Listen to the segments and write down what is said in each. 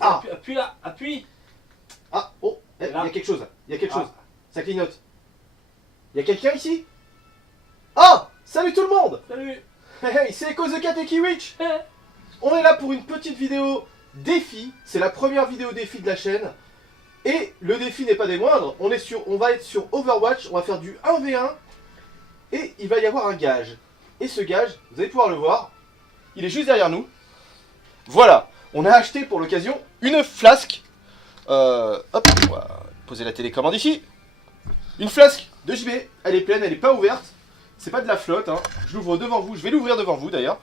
Ah. Appuie, appuie là, appuie. Ah, oh, il y Là. a quelque chose, il y a quelque Ah. chose. Ça clignote. Il y a quelqu'un ici? Ah, salut tout le monde. Salut. Hey, hey, c'est Echo the Cat et Kiwitch. Eh. On est là pour une petite vidéo défi. C'est la première vidéo défi de la chaîne. Et le défi n'est pas des moindres. On va être sur Overwatch. On va faire du 1v1. Et il va y avoir un gage. Et ce gage, vous allez pouvoir le voir. Il est juste derrière nous. Voilà. On a acheté pour l'occasion une flasque. Hop, on va poser la télécommande ici. Une flasque de JB. Elle est pleine, elle n'est pas ouverte. C'est pas de la flotte, hein. Je l'ouvre devant vous. Je vais l'ouvrir devant vous d'ailleurs.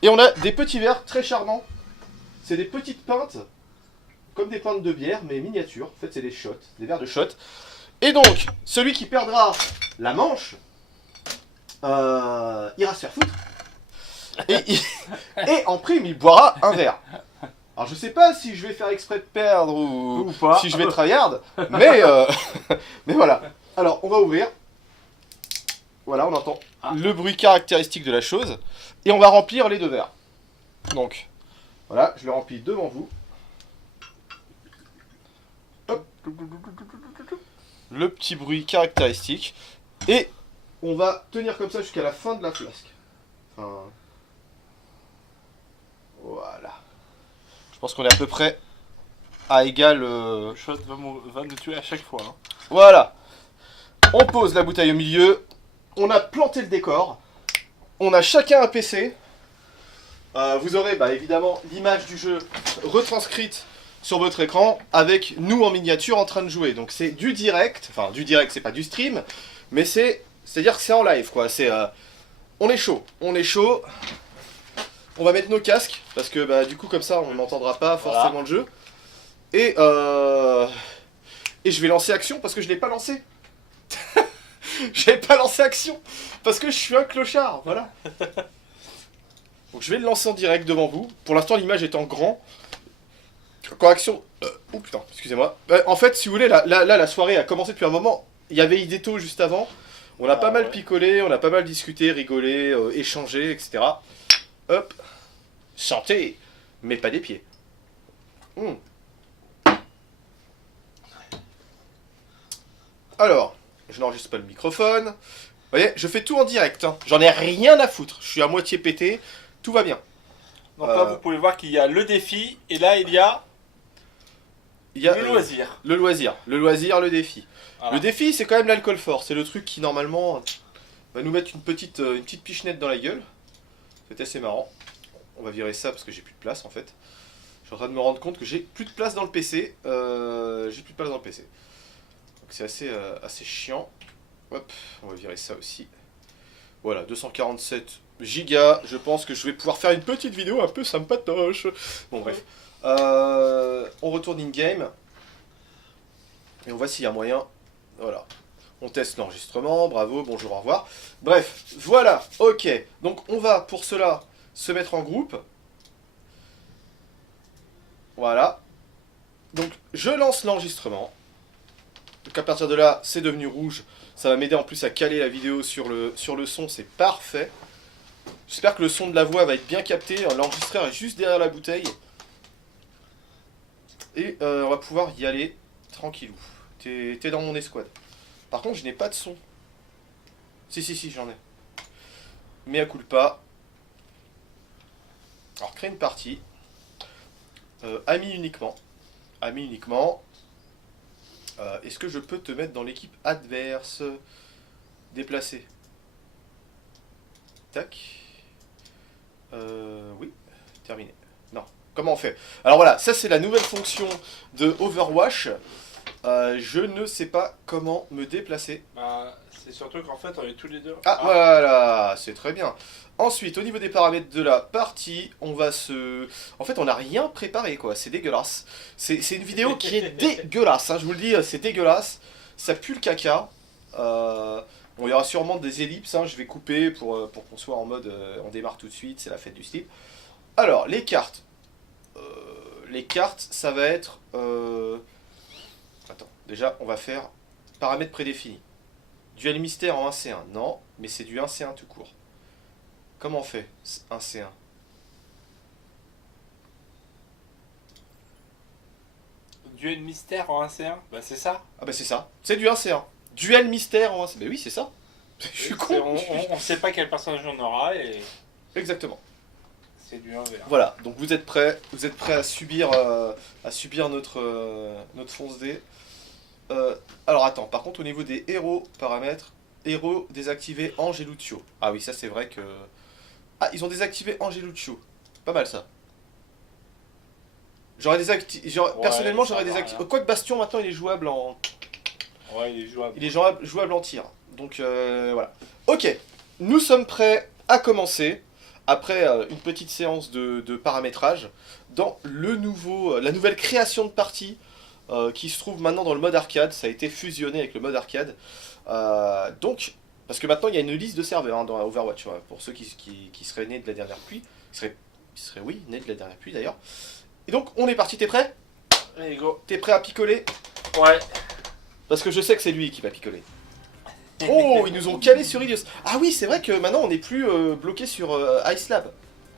Et on a des petits verres très charmants. C'est des petites pintes. Comme des pintes de bière, mais miniatures. En fait, c'est des shots. Des verres de shot. Et donc, celui qui perdra la manche, ira se faire foutre. Et en prime, il boira un verre. Alors, je sais pas si je vais faire exprès de perdre ou pas. si je vais tryhard. Mais, mais voilà. Alors, on va ouvrir. Voilà, on entend le bruit caractéristique de la chose. Et on va remplir les deux verres. Donc, voilà, je le remplis devant vous. Hop. Le petit bruit caractéristique. Et on va tenir comme ça jusqu'à la fin de la flasque. Enfin, voilà. Je pense qu'on est à peu près à égal... Le shot va nous tuer à chaque fois. Hein. Voilà. On pose la bouteille au milieu. On a planté le décor. On a chacun un PC. Vous aurez évidemment l'image du jeu retranscrite sur votre écran avec nous en miniature en train de jouer. Donc c'est du direct. Enfin, du direct, c'est pas du stream. Mais c'est-à-dire que c'est en live, quoi. On est chaud. On est chaud. On va mettre nos casques. Parce que du coup, comme ça, on n'entendra pas forcément le jeu. Et je vais lancer action parce que je l'ai pas lancé. J'avais pas lancé action parce que je suis un clochard, voilà. Donc je vais le lancer en direct devant vous. Pour l'instant l'image est en grand. Correction. Oh putain, excusez-moi. En fait, si vous voulez, là la soirée a commencé depuis un moment. Il y avait Ideto juste avant. On a pas mal picolé, on a pas mal discuté, rigolé, échangé, etc. Hop. Chanter, mais pas des pieds. Alors. Je n'enregistre pas le microphone. Vous voyez, je fais tout en direct. Hein. J'en ai rien à foutre. Je suis à moitié pété. Tout va bien. Donc là, vous pouvez voir qu'il y a le défi. Et là, il y a le loisir. Le loisir. Le loisir, le défi. Voilà. Le défi, c'est quand même l'alcool fort. C'est le truc qui, normalement, va nous mettre une petite pichenette dans la gueule. C'est assez marrant. On va virer ça parce que j'ai plus de place, en fait. Je suis en train de me rendre compte que j'ai plus de place dans le PC. J'ai plus de place dans le PC. Donc c'est assez chiant. Hop, on va virer ça aussi. Voilà, 247 gigas. Je pense que je vais pouvoir faire une petite vidéo un peu sympatoche. Bon bref. On retourne in-game. Et on voit s'il y a moyen. Voilà. On teste l'enregistrement. Bravo, bonjour, au revoir. Bref, voilà. Ok. Donc on va pour cela se mettre en groupe. Voilà. Donc je lance l'enregistrement. Donc à partir de là, c'est devenu rouge. Ça va m'aider en plus à caler la vidéo sur le son, c'est parfait. J'espère que le son de la voix va être bien capté. L'enregistreur est juste derrière la bouteille. Et on va pouvoir y aller tranquillou. T'es dans mon escouade. Par contre, je n'ai pas de son. Si, j'en ai. Mais à culpa. Alors, créer une partie. Amis uniquement. Amis uniquement. Est-ce que je peux te mettre dans l'équipe adverse? Déplacer. Tac. Oui. Terminé. Non. Comment on fait? Alors voilà, ça c'est la nouvelle fonction de Overwatch. Je ne sais pas comment me déplacer. C'est surtout qu'en fait, on est tous les deux. Ah, voilà, c'est très bien. Ensuite, au niveau des paramètres de la partie, on va se... En fait, on n'a rien préparé, quoi. C'est dégueulasse. C'est une vidéo qui est dégueulasse, hein, je vous le dis, c'est dégueulasse. Ça pue le caca. Bon, il y aura sûrement des ellipses, hein, je vais couper pour qu'on soit en mode... on démarre tout de suite, c'est la fête du slip. Alors, les cartes. Les cartes, ça va être... Attends, déjà, on va faire paramètres prédéfinis. Duel mystère en 1C1, non, mais c'est du 1C1 tout court. Comment on fait 1C1? Duel mystère en 1C1. Bah c'est ça. Ah bah c'est ça, c'est du 1C1. Duel mystère en 1C1. Bah oui, c'est ça. Je suis con. On sait pas quel personnage on aura et Exactement. c'est du 1v1. Voilà, donc vous êtes prêts à subir notre, notre fonce-dé. Alors attends, par contre au niveau des héros paramètres, héros désactivé Angeluccio. Ah oui, ça c'est vrai que... Ah, ils ont désactivé Angeluccio. Pas mal ça. J'aurais désactivé... Ouais, personnellement ça j'aurais va, désactivé... rien. Quoique Bastion maintenant il est jouable en... Ouais, il est jouable. Il est jouable en tir. Donc voilà. Ok, nous sommes prêts à commencer. Après une petite séance de paramétrage, dans le la nouvelle création de partie qui se trouve maintenant dans le mode arcade, ça a été fusionné avec le mode arcade. Donc, parce que maintenant il y a une liste de serveurs hein, dans Overwatch, ouais, pour ceux qui seraient nés de la dernière pluie, qui seraient oui, nés de la dernière pluie d'ailleurs. Et donc on est parti, t'es prêt? Allez, go. T'es prêt à picoler? Ouais. Parce que je sais que c'est lui qui va picoler. Oh, ils nous ont calé sur Ilios. Ah oui, c'est vrai que maintenant on n'est plus bloqué sur Ice Lab.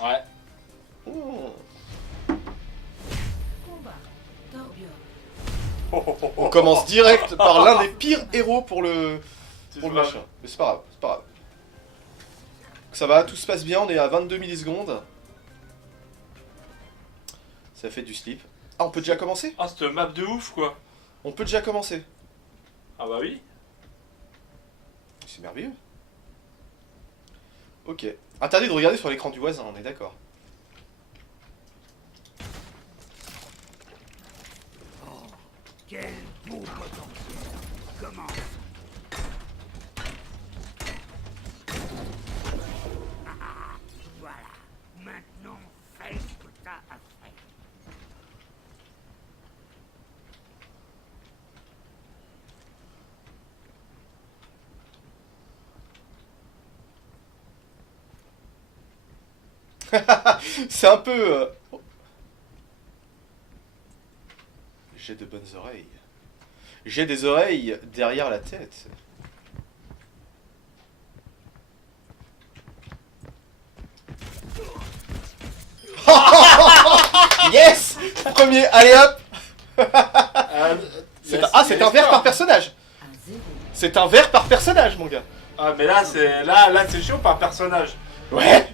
Ouais. Oh. Combat. Torbjörn. On commence direct par l'un des pires héros pour le C'est pour le jouable. machin. Mais c'est pas grave, c'est pas grave. Ça va, tout se passe bien, on est à 22 millisecondes. Ça fait du slip. Ah, on peut déjà commencer? Ah, cette map de ouf quoi. On peut déjà commencer. Ah bah oui. C'est merveilleux. Ok. Interdit de regarder sur l'écran du voisin, on est d'accord. Quel beau potentiel. Comment? Ah, voilà. Maintenant, fais ce que t'as à faire. C'est un peu... oh. J'ai de bonnes oreilles. J'ai des oreilles derrière la tête. Yes! Premier, allez hop! C'est un verre par personnage! À 0. C'est un verre par personnage, mon gars! Ah mais là c'est chaud par personnage. Ouais!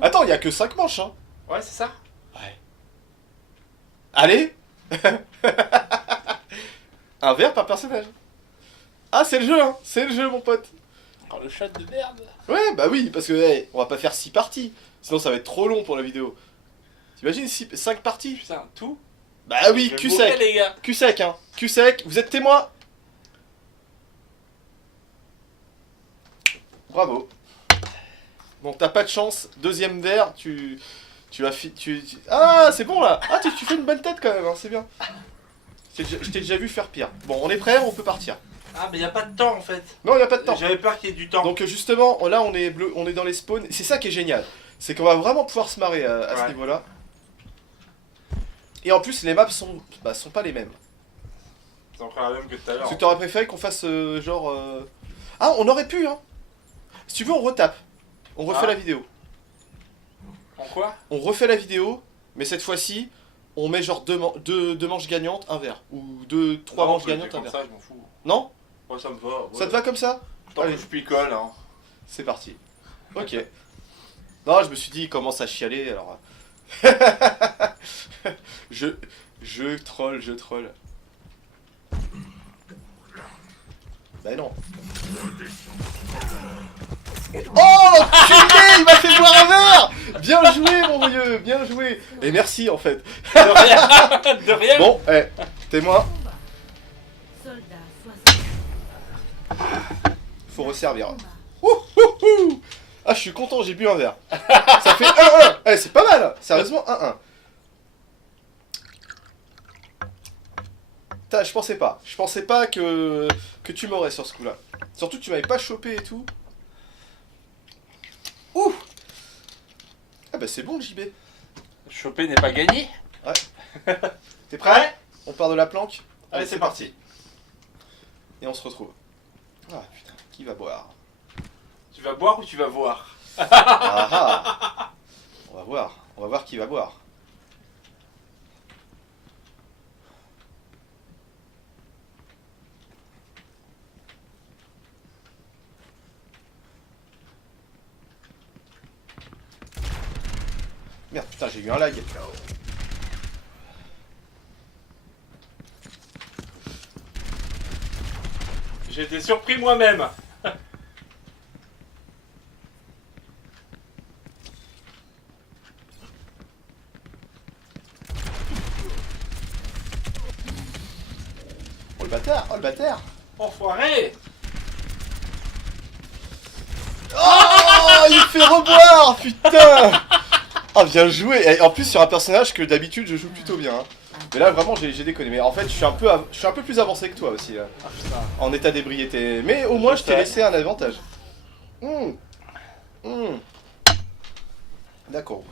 Attends, il y a que 5 manches, hein! Ouais c'est ça. Ouais. Allez! Un verre par personnage! Ah, c'est le jeu, hein! C'est le jeu, mon pote! Oh le chat de merde. Ouais, bah oui, parce que hey, on va pas faire 6 parties. Sinon, ça va être trop long pour la vidéo. T'imagines 5 parties? Putain, tout. Bah oui, Je vais cul mourir, sec! les gars. Cul sec, hein! Cul sec, vous êtes témoin? Bravo. Bon, t'as pas de chance. Deuxième verre, tu vas Ah, c'est bon là! Ah, tu fais une bonne tête quand même, hein, c'est bien. Je t'ai déjà vu faire pire. Bon, on est prêt, on peut partir. Ah mais y a pas de temps en fait. Non, il y a pas de temps. J'avais peur qu'il y ait du temps. Donc justement, là on est bleu, on est dans les spawns. C'est ça qui est génial. C'est qu'on va vraiment pouvoir se marrer à ce Ouais. niveau-là. Et en plus, les maps sont pas les mêmes. C'est encore la même que tout à l'heure. Parce que t'aurais préféré qu'on fasse genre... Ah, on aurait pu, hein! Si tu veux, on retape. On refait Ah. la vidéo. En quoi? On refait la vidéo, mais cette fois-ci, on met genre deux manches gagnantes, un verre. Ou trois Non, manches on peut le gagnantes, faire un comme verre. ça, je m'en fous. Non? Ouais, ça me va. Ouais. Ça te va comme ça? Tant Allez. que je picole, hein. C'est parti. Ok. Non, je me suis dit, il commence à chialer, alors... je troll. Bah non. Oh, l'enculé, il m'a fait boire un verre! Bien joué, mon vieux, bien joué. Et merci, en fait. De rien. De rien. Bon, témoin, Combat. Soldat 60. faut resservir. Combat. Ouh. Ah, je suis content, j'ai bu un verre. Ça fait 1-1. Eh, c'est pas mal, sérieusement, 1-1. Putain, je pensais pas que tu m'aurais sur ce coup-là. Surtout que tu m'avais pas chopé et tout. Ouh. Ah bah c'est bon le JB. Choper n'est pas gagné. T'es prêt? On part de la planque. Allez, c'est parti. Et on se retrouve. Ah putain, qui va boire? Tu vas boire ou tu vas voir? Ah ah. On va voir qui va boire. Merde, putain, j'ai eu un lag. J'ai été surpris moi-même. Oh le bâtard, oh le bâtard. Enfoiré. Oh, il me fait reboire, putain. Ah, bien joué. Et en plus, sur un personnage que d'habitude je joue plutôt bien. Hein. Mais là, vraiment, j'ai déconné. Mais en fait, je suis un peu plus avancé que toi aussi, là, Ah putain. en état d'ébriété. Mais au moins, je t'ai laissé un avantage. D'accord.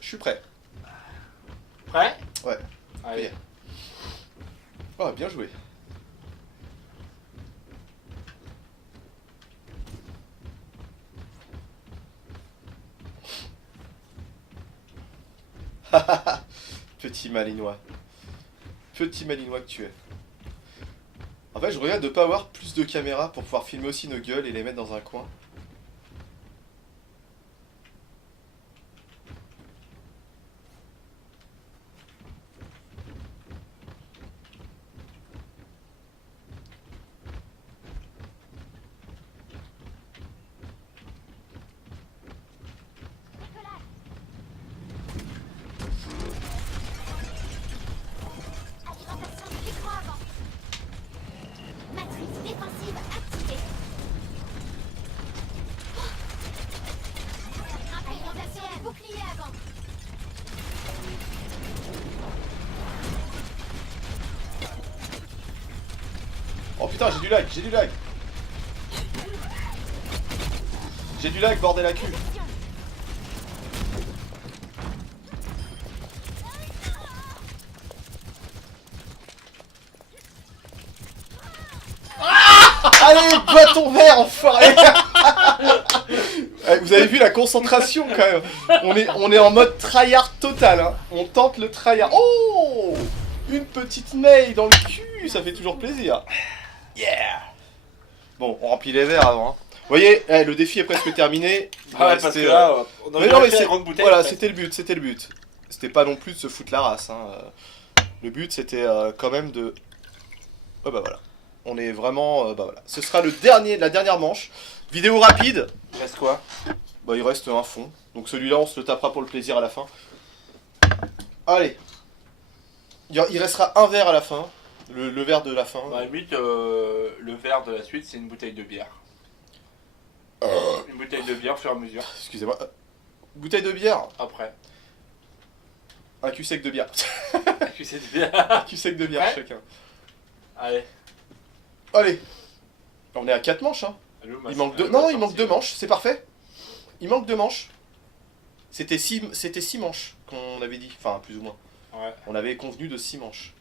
Je suis prêt. Prêt? Ouais. Allez. Oh, bien joué. Petit malinois. Petit malinois que tu es. En fait, je regrette de pas avoir plus de caméras pour pouvoir filmer aussi nos gueules et les mettre dans un coin. Alimentation de l'écran avant. Matrice défensive activée. Alimentation de bouclier avant. Oh putain, j'ai du lag, j'ai du lag. J'ai du lag, bordel à cul. Allez, bâton vert, enfoiré. Vous avez vu la concentration quand même. On est en mode tryhard total. Hein. On tente le tryhard. Oh, une petite mail dans le cul, ça fait toujours plaisir. Yeah. Bon, on remplit les verres avant. Hein. Vous voyez, le défi est presque terminé. Ah ouais, parce que là, on mais aurait non, mais fait c'est la grande bouteille. voilà, en fait. c'était le but, c'était le but. C'était pas non plus de se foutre la race. Hein. Le but, c'était quand même de. Oh bah voilà. On est vraiment. Bah voilà. Ce sera la dernière manche. Vidéo rapide. Il reste quoi? Bah il reste un fond. Donc celui-là, on se le tapera pour le plaisir à la fin. Allez. Il restera un verre à la fin. Le verre de la fin. Dans la limite, le verre de la suite, c'est une bouteille de bière. Une bouteille de bière au fur et à mesure. Excusez-moi. Bouteille de bière. Après. Un cul sec de bière. Tu sais de bière. Un cul sec de bière Ouais. chacun. Allez. Allez. On est à 4 manches. Hein. Allô, Il manque deux. Non, il manque 2 manches. C'est parfait. Il manque 2 manches. C'était 6 manches qu'on avait dit. Enfin, plus ou moins. Ouais. On avait convenu de 6 manches.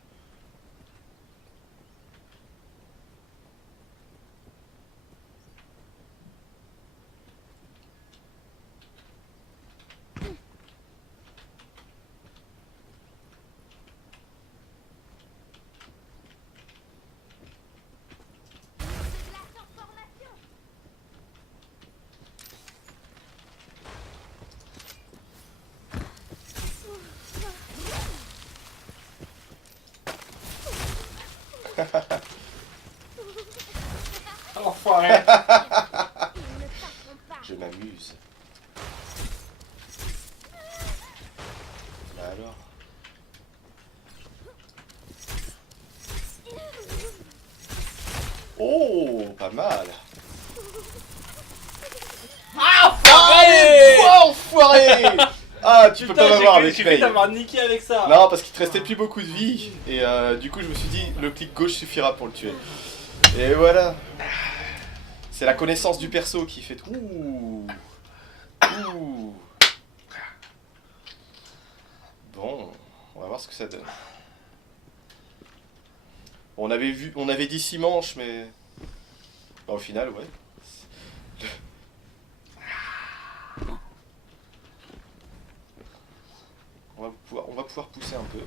Enfoiré. Je m'amuse. Bah alors. Oh, pas mal. Enfoiré. Oh, enfoiré. Ah, tu peux Putain, pas m'avoir j'ai avec cru May. t'avoir niqué avec ça. Non, parce qu'il te restait plus beaucoup de vie. Et du coup, je me suis dit, le clic gauche suffira pour le tuer. Et voilà. C'est la connaissance du perso qui fait... Ouh. Ouh. Bon, on va voir ce que ça donne. On avait dit 6 manches, mais... Bah, au final, ouais. On va pouvoir pousser un peu.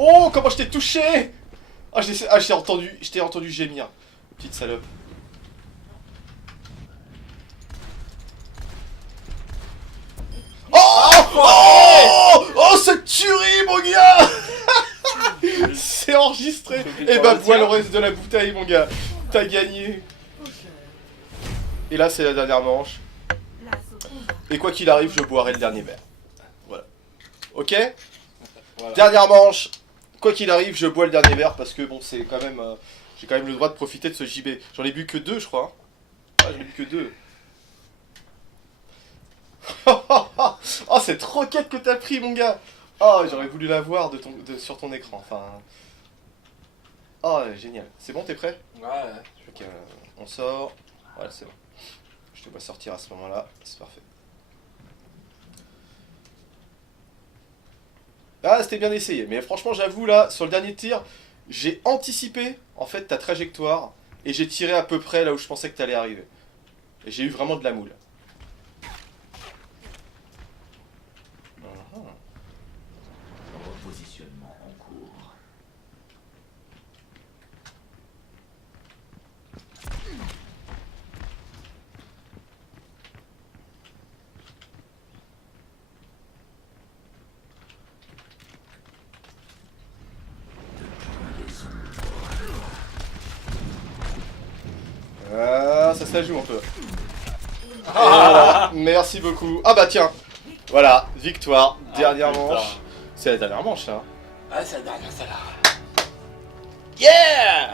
Oh, comment je t'ai touché! Oh, Ah, je t'ai entendu gémir. Petite salope. Oh, cette tuerie, mon gars. C'est enregistré. Et bah, bois le reste de la bouteille, mon gars. T'as gagné. Faucheur. Et là, c'est la dernière manche. Place au combat. Et quoi qu'il arrive, je boirai le dernier verre. Voilà. Ok? Voilà. Dernière manche. Quoi qu'il arrive, je bois le dernier verre parce que bon, c'est quand même. J'ai quand même le droit de profiter de ce JB. J'en ai bu que 2, je crois. Ah, j'en ai bu que 2. Oh, cette roquette que t'as pris, mon gars! Oh, j'aurais voulu la voir sur ton écran. Enfin. Oh, génial. C'est bon, t'es prêt? Ouais. Ok, on sort. Voilà, c'est bon. Je te vois sortir à ce moment-là. C'est parfait. Ah, c'était bien essayé. Mais franchement, j'avoue, là, sur le dernier tir, j'ai anticipé, en fait, ta trajectoire. Et j'ai tiré à peu près là où je pensais que t'allais arriver. Et j'ai eu vraiment de la moule. Repositionnement en cours. Ah, ça se la joue un peu. Voilà, merci beaucoup. Ah bah tiens, voilà, victoire, dernière putain. manche. C'est la dernière manche, là. Ah, c'est la dernière, celle-là. Yeah.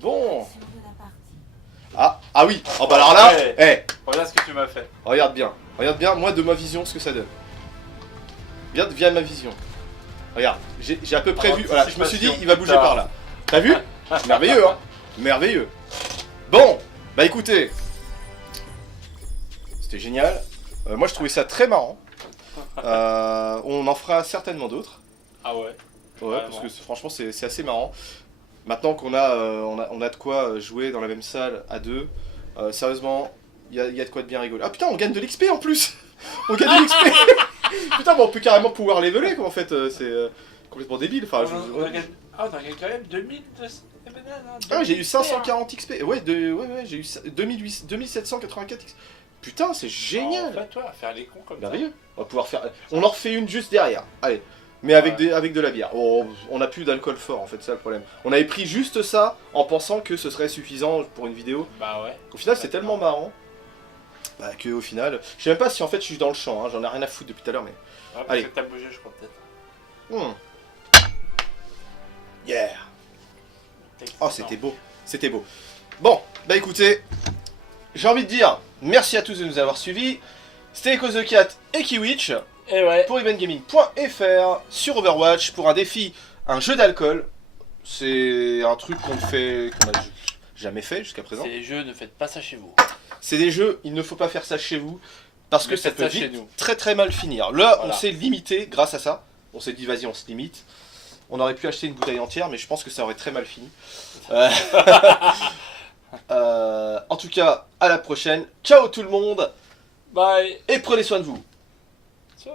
Bon. Sur de la partie. Ah oui. Oh bah alors là, Ouais. Regarde ce que tu m'as fait. regarde bien, moi de ma vision ce que ça donne. Regarde via ma vision. Regarde, j'ai à peu près vu, voilà, je me suis dit il va bouger Putain. par là. T'as vu? Merveilleux, hein. Merveilleux. Bon, bah écoutez, c'était génial. Moi je trouvais ça très marrant. On en fera certainement d'autres. Ah ouais. Ouais, parce que franchement c'est assez marrant. Maintenant qu'on a, on a de quoi jouer dans la même salle à deux, sérieusement, il y a de quoi de bien rigoler. Ah putain, on gagne de l'XP en plus. On gagne de l'XP. Putain, bah, on peut carrément pouvoir leveler quoi en fait, c'est complètement débile. Enfin, On a gagné quand même 2000 de Ah, j'ai eu 540 XP. Ouais, ouais, j'ai eu 2784 XP. Putain, c'est génial. En fait, toi, à faire les cons comme ça. Merveilleux. On va pouvoir faire. On en refait une juste derrière. Allez. Mais avec, avec de la bière. Oh, on a plus d'alcool fort en fait, c'est ça le problème. On avait pris juste ça en pensant que ce serait suffisant pour une vidéo. Bah ouais. Au final, c'est tellement marrant. Bah, que au final. Je sais même pas si en fait je suis dans le champ, hein. J'en ai rien à foutre depuis tout à l'heure, mais. Ouais, parce Allez. que t'as bougé, je crois, peut-être. Yeah. Oh, c'était beau. C'était beau. Bon, bah écoutez. J'ai envie de dire merci à tous de nous avoir suivis. C'était Echo the Cat et Kiwitch. Et ouais. Pour eventgaming.fr sur Overwatch pour un défi, un jeu d'alcool. C'est un truc qu'on a jamais fait jusqu'à présent. C'est les jeux, ne faites pas ça chez vous. C'est des jeux, il ne faut pas faire ça chez vous parce que Mais ça faites peut ça chez vite nous. très très mal finir. Là, Voilà. on s'est limité grâce à ça. On s'est dit vas-y, on se limite. On aurait pu acheter une bouteille entière, mais je pense que ça aurait très mal fini. En tout cas, à la prochaine. Ciao tout le monde Bye. et prenez soin de vous. Ciao.